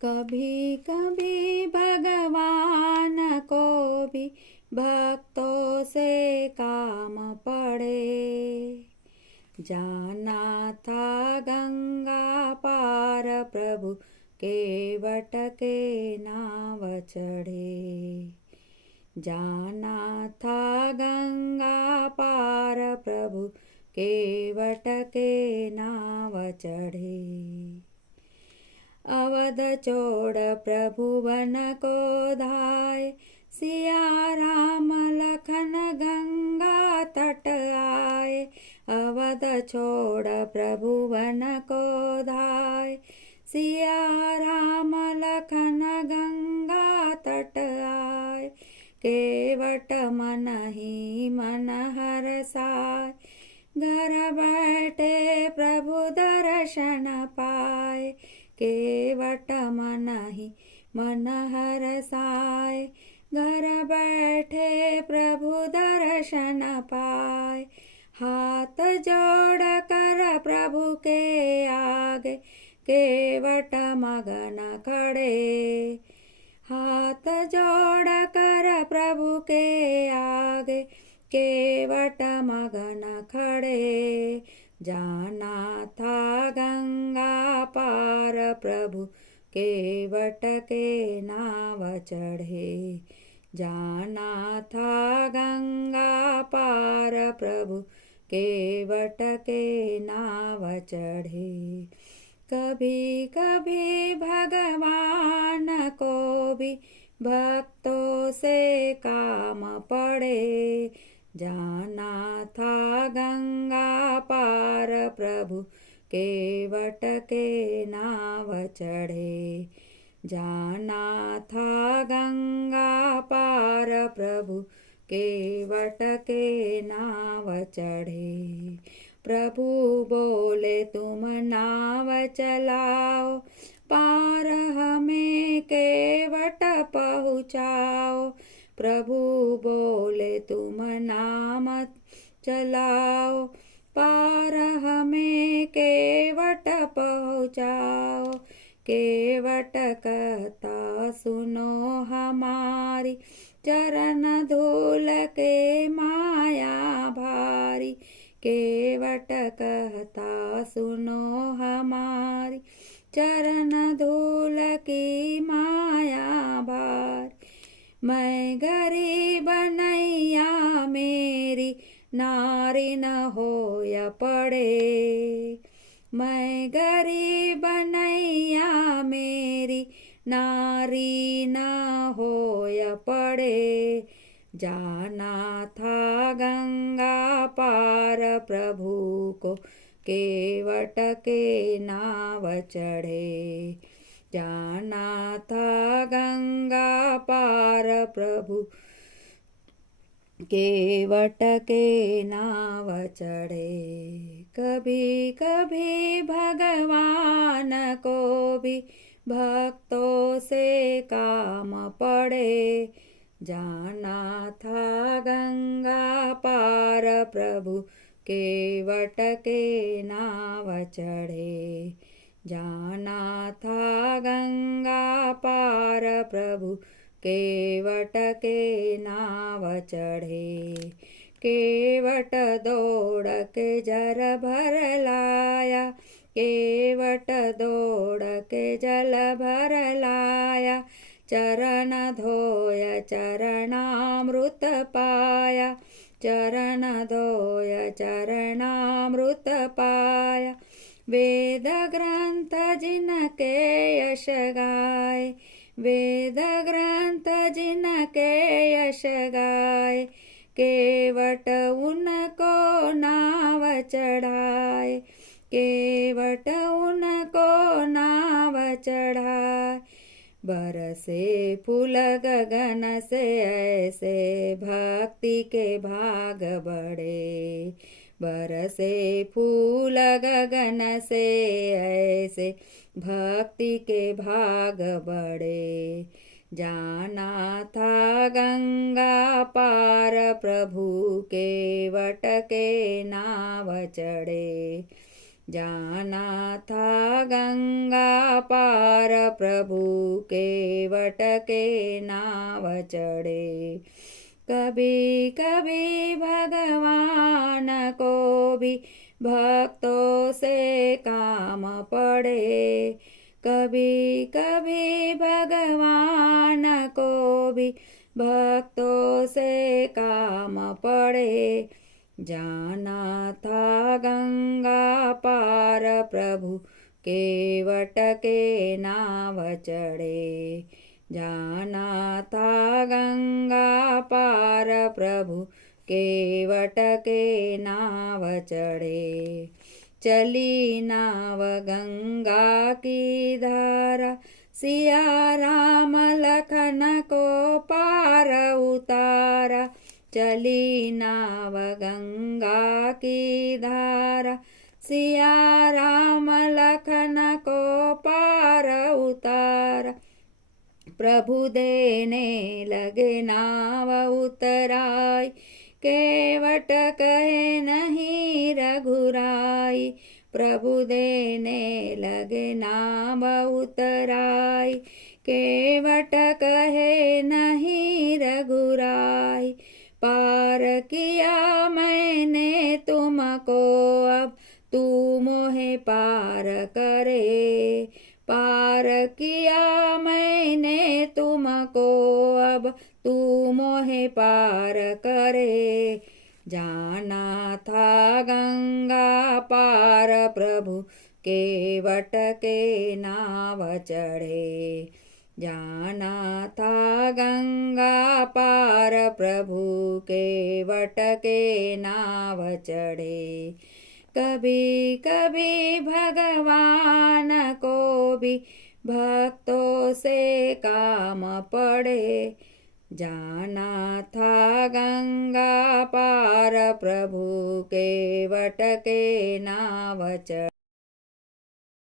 कभी कभी भगवान को भी भक्तों से काम पड़े। जाना था गंगा पार प्रभु केवट के नाव चढ़े। जाना था गंगा पार प्रभु केवट के नाव चढ़े। अवध छोड़ प्रभु वन को धाय, सिया राम लखन गंगा तट आए। अवध छोड़ प्रभु वन को धाय, सिया राम लखन गंगा तट आए। केवट मन ही मन हरसाय, घर बैठे प्रभु दर्शन पाए। केवट मन ही मन हरसाय, घर बैठे प्रभु दर्शन पाए। हाथ जोड़ कर प्रभु के आगे केवट मगन खड़े। हाथ जोड़ कर प्रभु के आगे केवट मगन खड़े। जाना था गंगा पार प्रभु केवट के नाव चढ़े। जाना था गंगा पार प्रभु केवट के नाव चढ़े। कभी कभी भगवान को भी भक्तों से काम पड़े। जाना था गंगा पार प्रभु केवट के नाव चढ़े। जाना था गंगा पार प्रभु केवट के नाव चढ़े। प्रभु बोले तुम नाव चलाओ, पार हमें केवट पहुँचाओ। प्रभु बोले तुम नाम चलाओ, पार हमें केवट पहुँचाओ। केवट कहता सुनो हमारी, चरण धूल के माया भारी। केवट कहता सुनो हमारी, चरण धूल की माया भारी। मैं गरीब नैया मेरी, नारी न होय पड़े। मैं गरीब नैया मेरी, नारी न होय पड़े। जाना था गंगा पार प्रभु को केवट के नाव चढ़े। जाना था गंगा पार प्रभु केवट के नाव चढ़े। कभी कभी भगवान को भी भक्तों से काम पड़े। जाना था गंगा पार प्रभु केवट के नाव चढ़े। जाना था गंगा पार प्रभु केवट के नाव चढ़े। केवट दौड़ के जल भर लाया, केवट दौड़ के जल भर लाया। चरण धोय चरणामृत पाया, चरण धोय चरणामृत पाया। वेद ग्रंथ जिनके यश गाए, वेद ग्रंथ जिनके यश गाए। केवट उनको नाव चढ़ाए, केवट उनको नाव चढ़ाए। बरसे फूल गगन से ऐसे भक्ति के भाग बढ़े। बरसे फूल गगन से ऐसे भक्ति के भाग बढ़े। जाना था गंगा पार प्रभु केवट के नाव चढ़े। जाना था गंगा पार प्रभु के वट के नाव चढ़े। कभी कभी भगवान को भी भक्तों से काम पड़े। कभी कभी भगवान को भी भक्तों से काम पड़े। जाना था गंगा पार प्रभु के वट के नाव चढ़े। जाना था गंगा पार प्रभु के वट के नाव चढ़े। चली नाव गंगा की धारा, सिया राम लखन को पार उतारा। चली नाव गंगा की धारा, सिया राम लखन को पार उतारा। प्रभु देने लगे नाव उतराई, केवट कहे नहीं रघुराई। प्रभु देने लगे नाव उतराई, केवट कहे नहीं रघुराई। पार किया मैंने तुमको, अब तू मोहे पार करे। पार किया मैंने तुमको, अब तू मोहे पार करे। जाना था गंगा पार प्रभु के वट के नाव चढ़े। जाना था गंगा पार प्रभु के वट के नाव चढ़े। कभी कभी भगवान को भी भक्तों से काम पड़े। जाना था गंगा पार प्रभु के वट के नाव चढ़े।